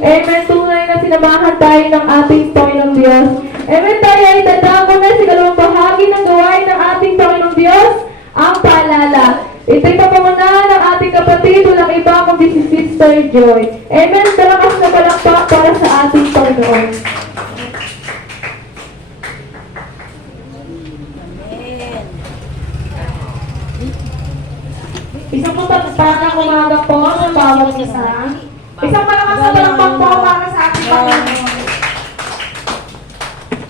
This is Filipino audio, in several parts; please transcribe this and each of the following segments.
Amen. Tunay na sinamahan tayo ng ating Panginoong Diyos. Amen. Tayo ay dadako na sa dalawang bahagi ng gawain ng ating Panginoong Diyos, ang paalala. Ito'y papamunahan ng ating kapatid, walang iba kundi si Sister Joy. Amen. Talakas na palakpak para sa ating Panginoon. Isang po pagpapang umaga po ng bawat isa. Isang malakas na palakpak po para sa ating Panginoon.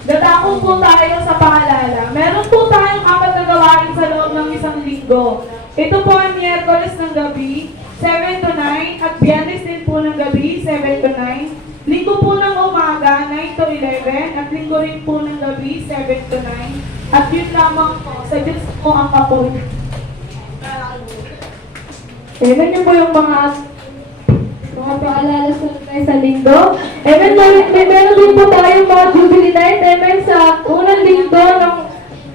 Dadako po tayo sa paalala. Meron po tayong 4 na gawain sa loob ng isang linggo. Ito po ay Miyerkules ng gabi, 7 to 9, at Biyernes din po ng gabi, 7 to 9. Linggo po ng umaga, 9 to 11, at linggo rin po ng gabi, 7 to 9. At yun lamang po, sa Diyos po ang kapoy. Amen. Yun po yung mga paalala sa linggo. Amen. Meron din po tayong mga Jubilee Night. Amen. Sa unang linggo ng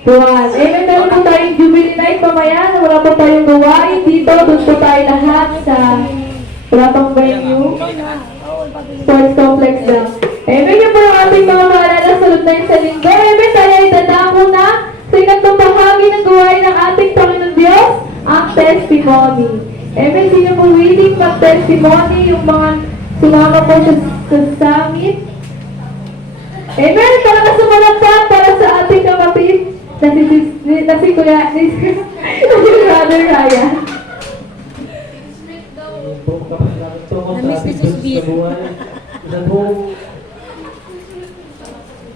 buwan. Amen. Meron po tayong Jubilee Night mamaya. Wala po tayong gawain dito. Doon po tayo lahat sa wala pang venue. Sports complex lang. Amen. Yun po yung ating mga paalala sa night sa linggo. Amen. Tayo ay dadako na sa inagbang bahagi ng gawain ng ating Panginoon Diyos, ang testimony. Amen. Sino po willing mag-testimony yung mga sumama po sa summit? Amen. Talaga sumalagpak para sa ating kapatid na si Kuya, na si Brother Ryan. Na-miss ni Sus Beat.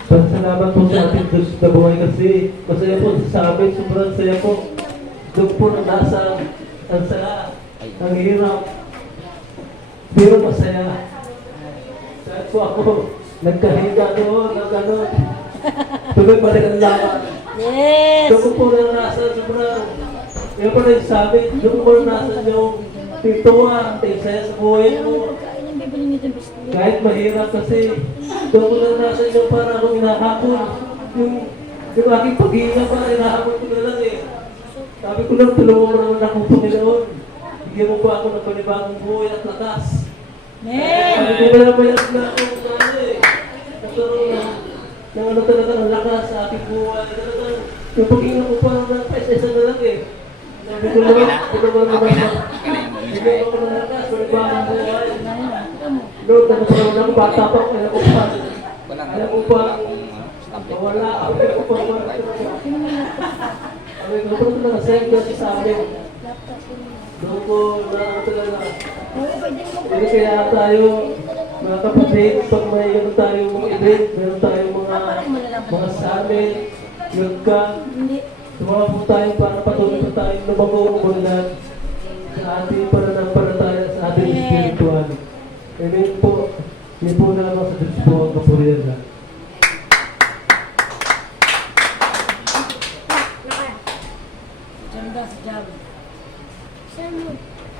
Salamat po sa ating Diyos na buhay kasi masaya po sa amin, sobrang saya po. Doon po na nasa ang saya, ang hirap, pero masaya. Kahit po ako, nagkahiga doon, tuloy pa rin ang laban. Yes! Doon po na nasa sobrang, yun po rin sa amin, doon po na nasa yung pintuan, ang saya sa buhay mo. Kahit mahirap kasi, doon ko lang nasa inyo para akong hinahapon. Yung aking pag-iinga pa, hinahapon ko na lang eh. Sabi ko lang, tulungan mo naman akong Panginoon. Bigyan mo pa ako ng panibagong buhay at lakas. Sabi ko na naman na akong eh. Nagkaroon ng ano talaga ng lakas sa aking buhay. Talagang yung pag-iinga ko pa ng isa na lang eh. Sabi ko lang, tulungan mo naman. Bigyan mo ng lakas, panibagong buhay. Lord, nagkaroon ako bata pa, kaya ko pa. Kaya ko pa, mawala ako, kaya ko pa. Sabi ko, ito na nasayang kasi sa amin. Doon ko na talaga. Hindi kaya tayo, mga kapatid, pag may ano tayo mga event, meron tayong mga summit, yoga, tumawa po tayo para patuloy pa tayo lumago ang bulan sa ating pananampalataya, sa ating spiritual. Amen po. Yan po na lang sa Diyos po ang kapurihan na.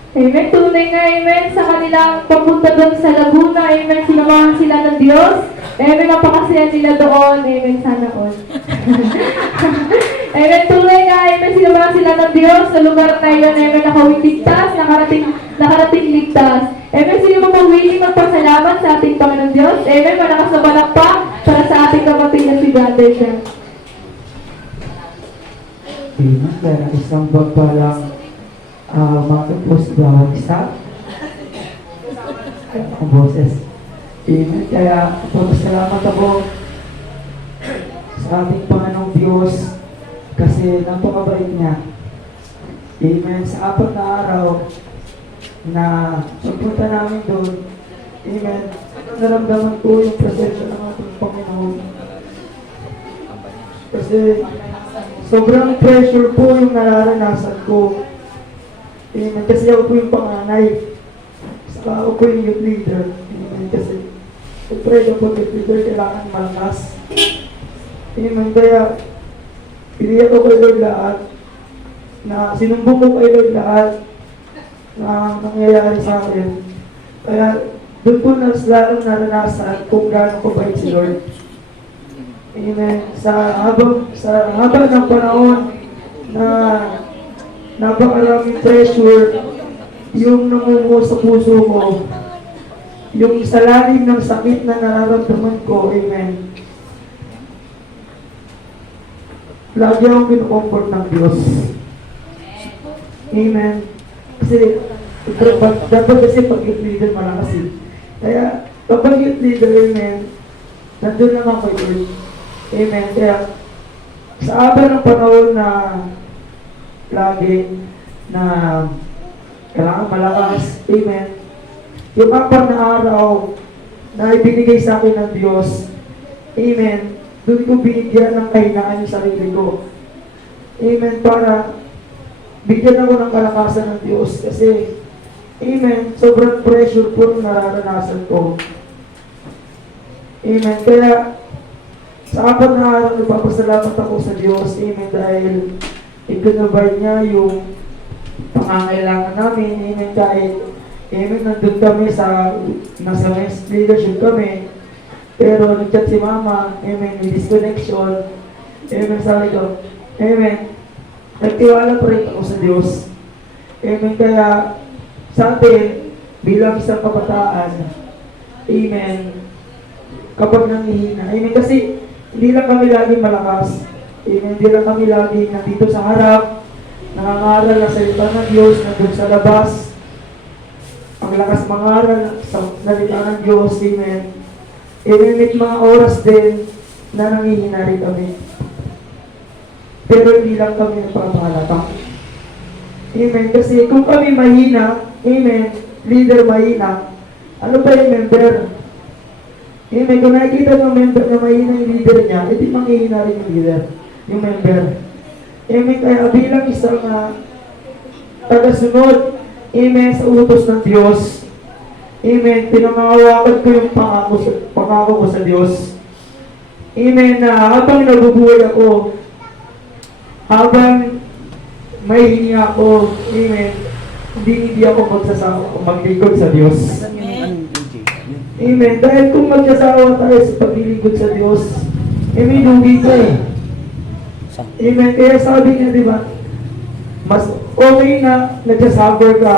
Amen. Tunay nga, amen, sa kanilang papunta doon sa Laguna. Amen. Sinamahan sila ng Diyos. Amen. Napakasaya nila doon. Amen. Sana all. Amen. Tunay nga, amen. Sinamahan sila ng Diyos sa lugar na yun. Amen. Nakawin ligtas. Nakarating ligtas. Amen. Sino mo pong willing magpasalamat sa ating Panginoon Diyos? Amen. Malakas na palakpak para sa ating kapatid na si Brother siya. Amen. Kaya isang pagpalang matapos bawat isa ang boses. Amen. Kaya pagpasalamat ako sa ating Panginoong Diyos kasi napakabait niya. Amen. Sa 4 na araw na pagpunta namin doon, amen, naramdaman ko yung presensya ng ating Panginoon. Kasi sobrang pressure po yung nararanasan ko. Amen. Kasi ako po yung panganay. Saka ako po yung youth leader. Amen. Kasi siyempre kapag youth leader kailangan malakas. Amen. Kaya pilihan ko kay Lord lahat na sinumbong ko kay Lord lahat na nangyayari sa akin. Kaya doon po lalong naranasan kung gaano ko bait si Lord. Amen. Sa habang ng panahon na napakaraming pressure yung namumuo sa puso ko, yung sa lalim ng sakit na nararamdaman ko, amen, lagi akong kinukomfort ng Diyos. Amen. Kasi, dapat kasi pag youth leader malakas eh. Kaya, kapag youth leader, amen, nandun lang ako yun. Amen. Kaya, sa aba ng panahon na lagi na kailangan malakas, amen, yung 4 na araw na ibinigay sa akin ng Diyos, amen, doon ko binigyan ng kahinaan yung sarili ko. Amen, para bigyan ako ng kalakasan ng Diyos kasi, amen, sobrang pressure po yung nararanasan ko. Amen, kaya sa 4 na araw, nagpapasalamat ako sa Diyos, amen, dahil itinabay niya yung pangangailangan namin, amen, dahil, amen, nandun kami nasa leadership kami, pero nag-chat si Mama, amen, may disconnection, amen, sabi ko, amen, nagtiwala pa rin ako sa Diyos, amen, kaya sa atin, bilang isang kabataan, amen, kapag nangihina, amen, kasi hindi lang kami laging malakas, amen, hindi lang kami laging nandito sa harap, nangangaral ng salita ng Diyos, nandun sa labas, ang lakas mangaral sa salita ng Diyos, amen. Amen, may mga oras din na nangihina rin kami. Pero hindi lang kami nagpapahalata. Amen, kasi kung kami mahina, amen, leader mahina, ano ba yung member? Amen, kung nakikita ng member na mahina yung leader niya, edi manghihina rin yung leader, yung member. Amen, kaya bilang isang tagasunod, amen, sa utos ng Diyos, amen, pinangahawakan ko yung pangako ko sa Diyos. Amen, na habang nabubuhay ako, habang may hiningi ako, amen, hindi ako maglingkod sa Diyos. Amen, dahil kung magkasawa tayo sa paglilingkod sa Diyos, amen, lugi ka eh. Amen, kaya sabi niya, di ba, mas okay na nagsasuffer ka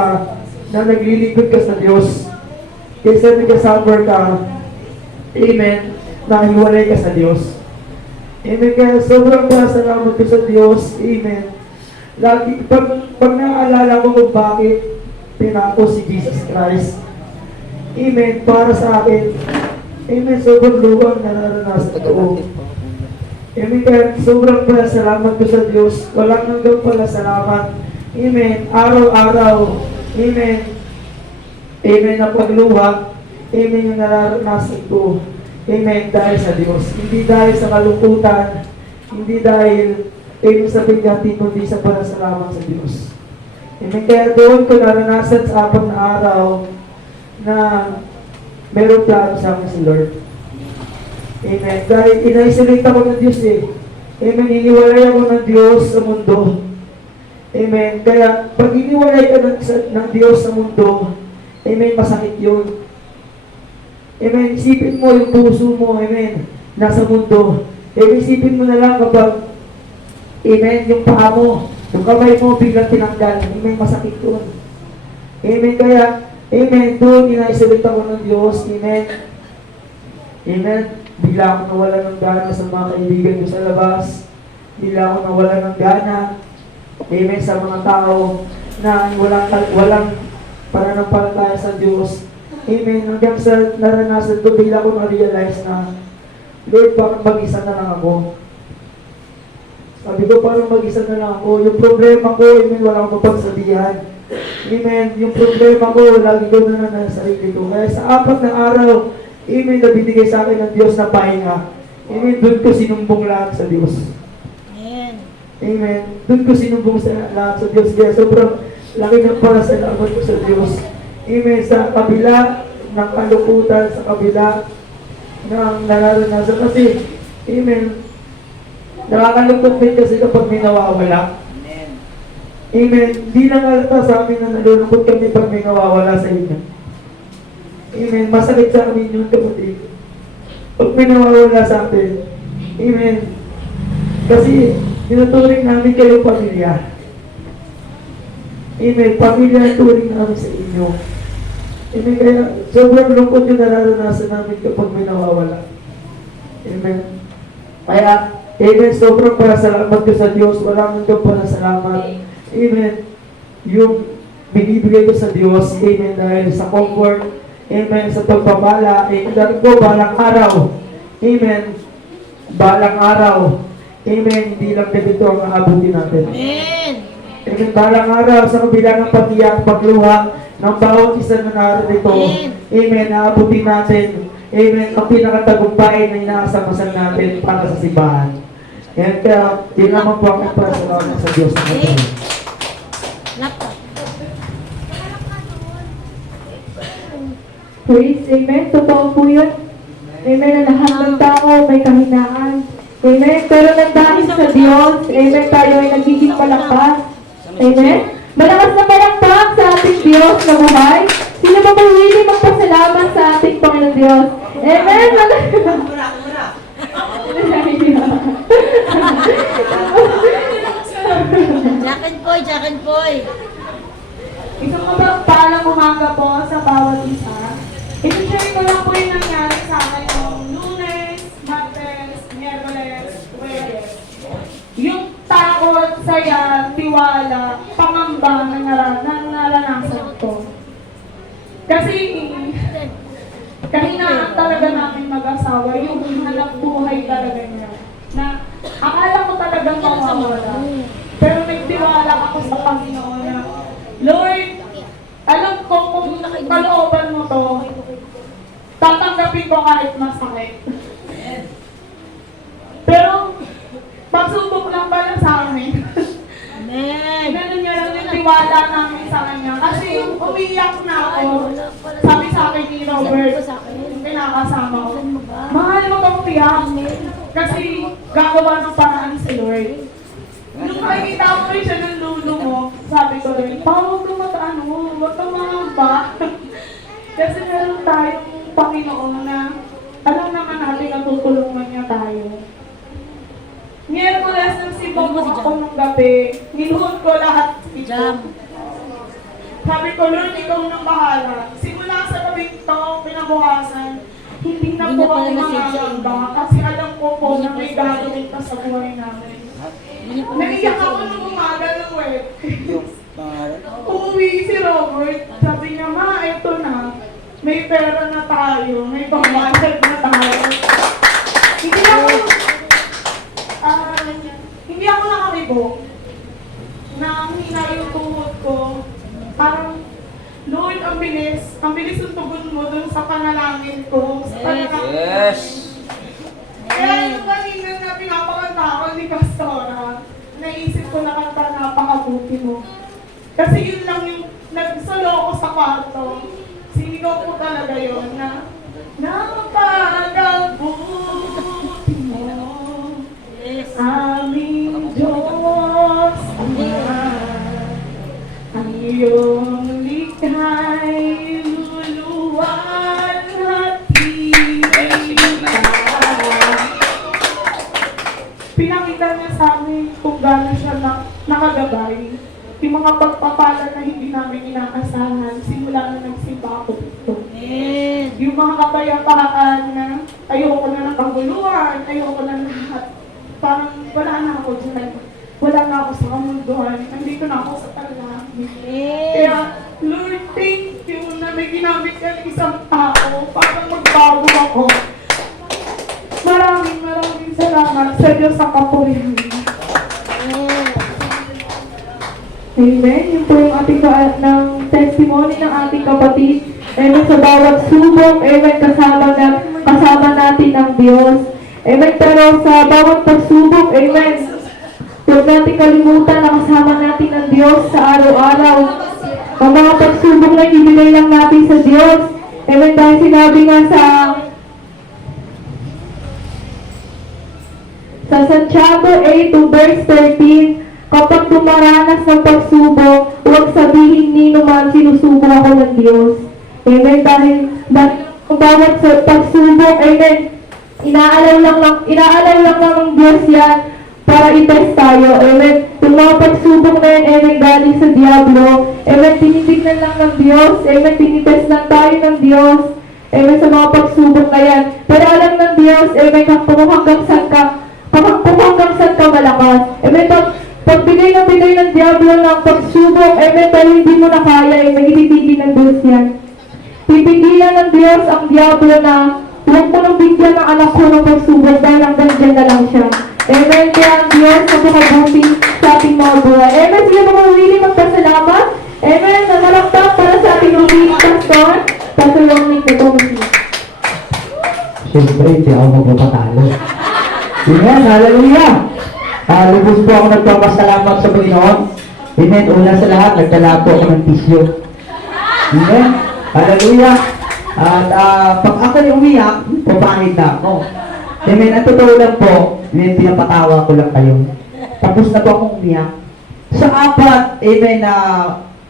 na naglilingkod ka sa Diyos kaysa nagsasuffer ka, amen, na hiwalay ka sa Diyos. Amen, kaya sobrang pasalamat ko sa Diyos, amen. Lagi, pag naaalala ko kung bakit pinako si Jesus Christ, amen, para sa akin, amen, sobrang luwang nararanasan ko. Amen, kaya sobrang pasalamat ko sa Diyos, walang hanggang pala salamat, amen, araw-araw, amen, amen, na pagluha, amen, yung nararanasan ko, amen, dahil sa Diyos, hindi dahil sa kalungkutan, hindi dahil, amen, sa bigati, kundi sa pasalamat sa Diyos. Amen, kaya doon ko naranasan sa 4 na araw, na meron plano sa akin si Lord. Amen. Dahil in-isolate ako ng Diyos eh. Amen. Iniwalay ako ng Diyos sa mundo. Amen. Kaya pag iniwalay ka ng Diyos sa mundo, amen, masakit yun. Amen. Isipin mo yung puso mo, amen, nasa mundo. Amen. Isipin mo na lang kapag, amen, yung paa mo, yung kamay mo biglang tinanggal. Amen. Masakit yun. Amen. Kaya, amen, doon ina-isolate ako ng Diyos. Amen. Amen. Bigla ako nawala ng gana sa mga kaibigan ko sa labas. Bigla ako nawala ng gana. Amen, sa mga tao na walang pananampalataya sa Diyos. Amen. Hanggang sa naranasan ko, bigla ko na-realize na, Lord, parang mag-isa na lang ako. Sabi ko, parang mag-isa na lang ako. Yung problema ko, amen, wala akong mapagsabihan. Amen. Yung problema ko, lagi ko na sa sarili ko. Kaya sa 4 na araw, amen, na binigay sa akin ng Diyos na pahinga. Amen, doon ko sinumbong lahat sa Diyos. Amen. Amen. Doon ko sinumbong lahat sa Diyos. Kaya sobrang laki ng pasalamat ko sa Diyos. Amen. Sa kabila ng kalukutan, sa kabila ng nararanasan. Kasi, amen, nakakalungkot din kasi kapag may nawawala. Amen. Di lang alata sa amin na nalulungkot kami pag may nawawala sa inyo. Amen. Masakit sa amin yun, kapatid. Pag may nawawala sa atin. Amen. Kasi, tinuturing namin kayo pamilya. Amen. Pamilya ang turing namin sa inyo. Amen. Kaya sobrang lungkot yung nararanasan namin kapag may nawawala. Amen. Kaya, amen, sobrang pasalamat ko sa Diyos. Walang hanggang pasalamat. Amen. Yung binibigay ko sa Diyos, amen, dahil sa comfort, amen, sa pagpapala, amen, dahil ko balang araw, amen, balang araw, amen, hindi lang ganito ang aabutin natin. Amen. Amen, balang araw, sa kabila ng pag-iyak, pagluha, ng bawat isa na narito, amen, aabutin natin, amen, ang pinakatagumpay na inaasamasan natin para sa simbahan. Amen, kaya, yun naman po ang pasalamat sa Diyos na ito. Laptop. Praise, amen. Totoo po yun. Amen, na lahat ng tao may kahinaan. Amen, pero nang dahil sa Diyos, amen, tayo ay nagiging palakpas. Amen. Malakas na palakpak sa ating Diyos na buhay. Sino ba willing magpasalamat sa ating Panginoon Diyos? Amen. Jack and Poy. Isang mapagpalang umaga po sa bawat isa. I-share ko lang po yung nangyari sa akin noong Lunes, Martes, Miyerkules, Huwebes. Yung takot, saya, tiwala, pangamba na naranasan ko. Kasi kahinaan talaga namin mag-asawa, yung hanap buhay talaga niya. Na akala ko talagang mawawala. Pero nagtiwala ako sa Panginoon na, Lord, alam ko kung kalooban mo to, tatanggapin ko kahit masakit. Pero, pagsubok lang pala sa amin. Amen. Ganun niya lang yung tiwala namin sa kanya. Kasi yung umiyak na ako, sabi sa akin ni Robert, yung pinakasama ko, mahal mo kang tiyak. Kasi gagawa ng paraan si Lord. Nung makikita ko rin siya ng lulo mo, sabi ko rin, huwag kang mag-ano, huwag kang mahamba. Kasi meron tayong Panginoon na alam naman natin na tutulungan niya tayo. Miyerkules nang sibong ako nung gabi, niluhod ko lahat ito. Jam. Sabi ko, Lord, ikaw nang bahala. Simula sa gabi ito, pinabukasan, hindi na po ako mangangamba kasi alam ko po na may gagawin ka sa buhay namin. Naiyak ako nung umaga ng web. Uuwi si Robert, sabi niya, ma, eto na. May pera na tayo, may pang-budget na tayo. Hindi ako nakaribo. Nahina yung tuhod ko. Parang, Lord, ang bilis yung tugon mo dun sa panalangin ko. Sa panalangin. Yes! Kaya yung kanina na pinapakanta ako ni Pastora, naisip ko na kanta napakabuti mo. Kasi yun lang yung nagsalo ako sa kwarto. Sinigaw ko talaga yun na napakabuti mo. Aming Diyos Ama, ang iyong likha'y luluwalhati. Pinakita niya sa amin kung gano'n siya nakagabay. Yung mga pagpapala na hindi namin inaasahan, simula na nagsimba ako dito. Yung mga kapayapaan na ayoko na ng kaguluhan, ayoko na lahat. Parang wala na ako dyan. Wala na ako sa kamunduhan. Nandito na ako sa talangin. Kaya, Lord, thank you na may ginamit ka ng isang tao para magbago ako. Maraming salamat sa Diyos sa kapurihan. Amen. Yun po yung ating ng testimony ng ating kapatid. Amen. Sa bawat subok, amen, kasama natin ang Diyos. Amen. Pero sa bawat pagsubok, amen, huwag natin kalimutan na kasama natin ang Diyos sa araw-araw. Ang mga pagsubok na ibigay lang natin sa Diyos. Amen. Dahil sinabi nga sa Santiago 8 verse 13, kapag dumaranas ng pagsubok, huwag sabihin ni naman sinusubo ako ng Diyos. Amen. Dahil ang bawat pagsubok, amen, inaalaw lang ng Diyos yan para i-test tayo. Amen. yung mga pagsubok na yan, amen, galing sa Diablo, amen, tinitignan lang ng Diyos, amen, tinitest lang tayo ng Diyos, amen, sa mga pagsubok na yan. Pero alam ng Diyos, amen, kung hanggang saan ka malakas, amen, pagbigay ng Diablo ng pagsubok, amen, pero hindi mo na kaya, amen, ititigil ng Diyos yan. Pipigilan ng Diyos ang Diablo na huwag mo nang bigyan ng anak ko ng pagsubok dahil hanggang dyan na lang siya. Amen. Kaya ang Diyos napakabuti sa ating mga buhay. Amen. Sige mga willing magpasalamat. Amen. Namalakpak para sa ating willing pastor. Pastor Romnick na Thomas. Siyempre, hindi ako magpapatalo. Amen, hallelujah! Lubos po ako nagpapasalamat sa Panginoon. Amen, una sa lahat, nagdala po ako ng tisyo. Amen, hallelujah! At pag ako yung umiyak, papangit na ako. Amen, ang totoo lang po, amen, pinapatawa ko lang kayo. Tapos na po akong umiyak. Sa apat, amen, na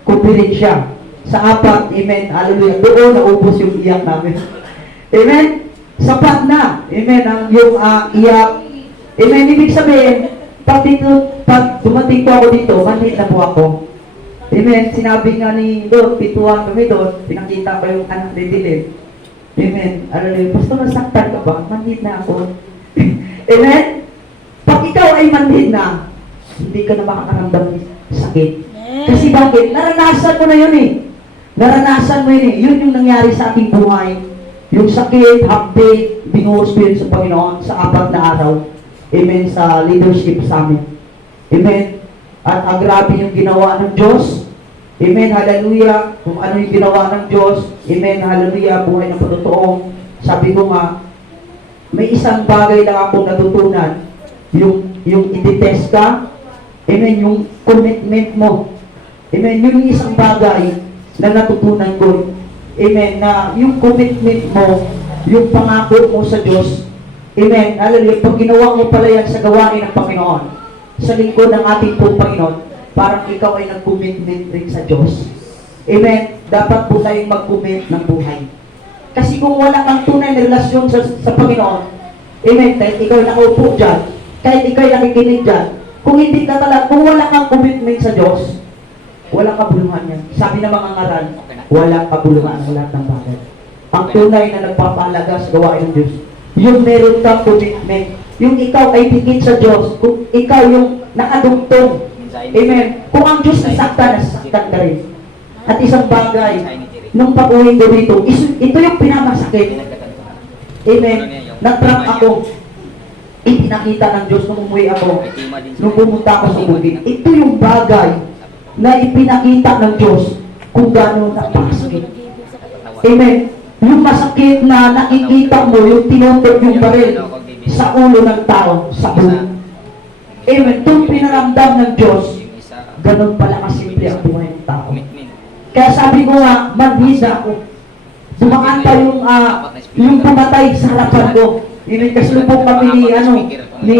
konferensya. Sa apat, amen, hallelujah, doon naubos yung iyak namin. Amen? Sapat na. Amen. Ang yung iyak. Amen. Ibig sabihin, pag dumating po ako dito, manhid na po ako. Amen. Sinabi nga ni Lord, pituan kami doon, pinakita ko yung anak ni Dylan. Amen. Hallelujah. Basta nasaktan ka ba? Manhid na ako. Amen. Pag ikaw ay manhid na, hindi ka na makakaramdam ng sakit. Kasi bakit? Naranasan mo na yun eh. Naranasan mo yun eh. Yun yung nangyari sa ating buhay. Yung sakit, hapdi, binuhos ko yun sa Panginoon sa 4 na araw. Amen, sa leadership summit. Amen. At grabe yung ginawa ng Diyos. Amen, hallelujah. Kung ano yung ginawa ng Diyos. Amen, hallelujah. Buhay ng patotoo. Sabi ko nga, may isang bagay lang akong natutunan. Yung i-test ka. Amen, yung commitment mo. Amen, yung isang bagay na natutunan ko. Amen, na yung commitment mo, yung pangako mo sa Diyos, amen, hallelujah, pag ginawa mo pala yan sa gawain ng Panginoon, sa lingkod ng ating pong Panginoon, parang ikaw ay nag-commitment rin sa Diyos. Amen, dapat po tayong mag-commit ng buhay. Kasi kung wala kang tunay na relasyon sa Panginoon, amen, kahit ikaw ay nakaupo dyan, kahit ikaw ay nakikinig dyan, kung hindi ka talaga, kung wala kang commitment sa Diyos, walang kabuluhan yan. Sabi ng mga ngaral, walang kabuluhan ang lahat ng bagay. Ang tunay na nagpapahalaga sa gawain ng Diyos, yung meron kang commitment, yung ikaw ay dikit sa Diyos, kung ikaw yung nakadugtong. Amen. Kung ang Diyos nasaktan ka rin. At isang bagay, nung pag-uwi ko dito, ito yung pinamasakit. Amen. Nag-trap ako. Ipinakita ng Diyos nung umuwi ako, nung pumunta ako sa bukid. Ito yung bagay na ipinakita ng Diyos kung gano'n napakasakit. Amen. Yung masakit na nakikita mo, yung tinutok yung baril sa ulo ng tao, sa ulo. Amen. Itong pinaramdam ng Diyos, gano'n pala kasimple ang buhay ng tao. Kaya sabi ko nga, maghisa ako. Dumaan pa yung pumatay sa harapan ko. Amen. Kasalubong kami ni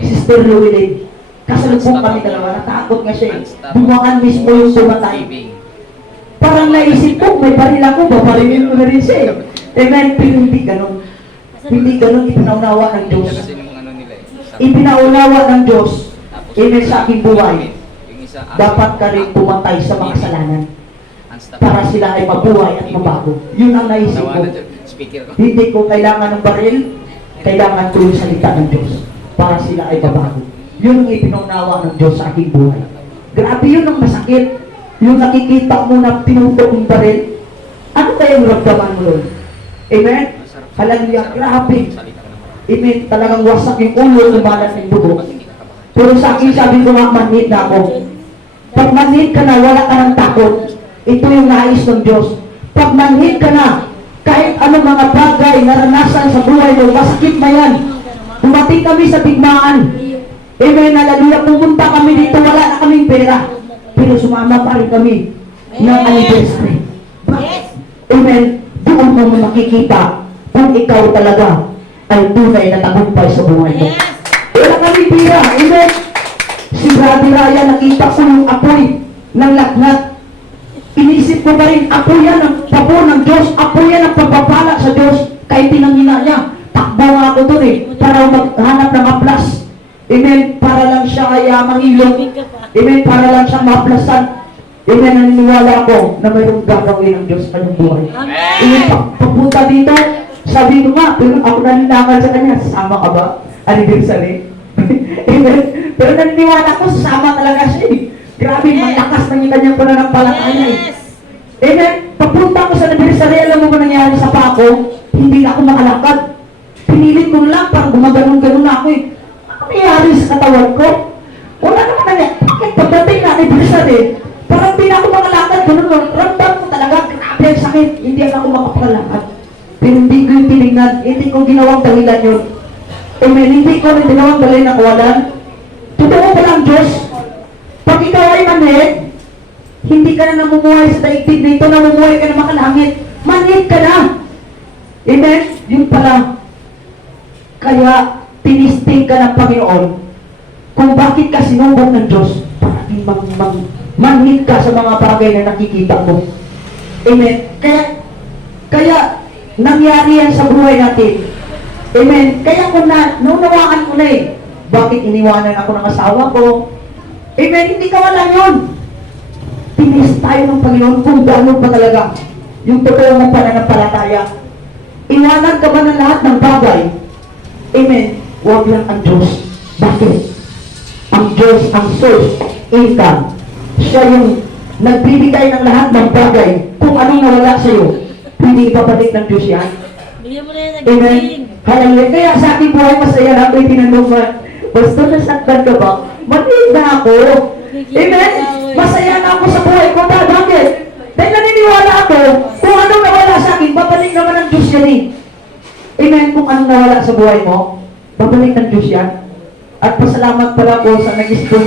Sister Llewellyn. Kasalubong kami dalawa, natakot nga siya eh. Dumaan mismo yung pumatay. Parang naisip ko, may baril ako, babarilin ko na rin siya eh. Amen, pero hindi ganun. Hindi ganun ipinaunawa ng Diyos. Ipinaunawa ng Diyos, amen, sa aking buhay. Dapat ka rin pumatay sa mga kasalanan para sila ay mabuhay at mabago. Yun ang naisip ko. Hindi ko kailangan ng baril, kailangan ko yung salita ng Diyos para sila ay mabago. Yun ang ipinaunawa ng Diyos sa aking buhay. Grabe yun ang masakit. Yung nakikita mo na tinutok ng baril. Ano kaya yung ramdaman mo nun? Amen? Hallelujah. Grabe. Amen. Talagang wasak yung ulo, lumalas yung dugo. Pero sa akin, sabi ko nga, manhid na ako. Pag manhid ka na, wala ka ng takot. Ito yung nais ng Diyos. Pag manhid ka na, kahit anong mga bagay naranasan sa buhay mo, masakit na yan. Dumating kami sa bigmaan. Amen, hallelujah. Pumunta kami dito, wala na kaming pera. Pero sumama pa rin kami ng anniversary. Amen. Doon mo makikita kung ikaw talaga ay tunay na tagumpay sa buhay mo. Wala kami pera. Amen. Si Brother Ryan, nakita ko yung apoy ng lagnat. Inisip ko pa rin, apoy yan ang pabor ng Diyos. Apoy yan ang pagpapala sa Diyos. Kahit tinangina niya, takbo nga ako doon eh, para maghanap ng aplas. Amen. Para lang siya ay mangilong. Bibig ka pa. Amen. Para lang siya maplasan. Amen. Naniniwala ako na mayroong gagawin ng Diyos sa kanyang buhay. Amen. Amen. Papunta dito, sabi ko nga, pero ako naninakal sa kanya, sasama ka ba? Anniversary? Amen. Pero naniniwala ko, sasama talaga siya eh. Grabe, Yes. malakas ng kanyang pananampalataya eh. Yes. Amen. Papunta ko sa anniversary, alam mo ba nangyari sa pako? Hindi na ako makalakad. Pinilit ko na lang, parang gumaganon-ganon na ako eh. Ano nangyari sa katawan ko? Wala naman nangyari. Bakit pagdating na anniversary, parang hindi na ako makalakad. Ganun, ramdam ko talaga, grabe ang sakit. Hindi ako makapakalakad. Pero hindi ko yung tinignan, hindi ko ginawang dahilan yun. Amen. Hindi ko rin ginawang dahilan na kawalan. Totoo ba lang, Diyos? Pag ikaw ay manhid, hindi ka na namumuhay sa daigdig na ito, namumuhay ka na makalangit. Manhid ka na. Amen? Yun pala. Kaya, tinisting ka ng Panginoon kung bakit ka sinubok ng Diyos para manhid ka sa mga bagay na nakikita mo. Amen? Kaya, nangyari yan sa buhay natin. Amen? Kaya kung naunawaan ko na eh, bakit iniwanan ako ng asawa ko? Amen? Hindi ka wala yun. Tinis tayo ng Panginoon kung gaano pa talaga yung totoo mong pananampalataya. Iwanan ka ba ng lahat ng bagay? Amen? Huwag lang ang Diyos. Bakit? Ang Diyos, ang source, income. Siya yung nagbibigay ng lahat ng bagay. Kung anong nawala sa'yo, hindi ipapalik ng Diyos yan. Bigyan mo na yan Amen? nag-ing. Hallelujah. Kaya sa aking buhay, masaya na ako'y tinanong man, Pastor, nasaktan ka ba? Maliit na ako. Amen? Masaya na ako sa buhay ko. Bakit? Dahil naniniwala ako, kung anong nawala sa akin, babalik naman ng Diyos yan eh. Amen? Kung anong nawala sa buhay mo, babalik ng Diyos yan. At pasalamat pala po sa nag-sponsor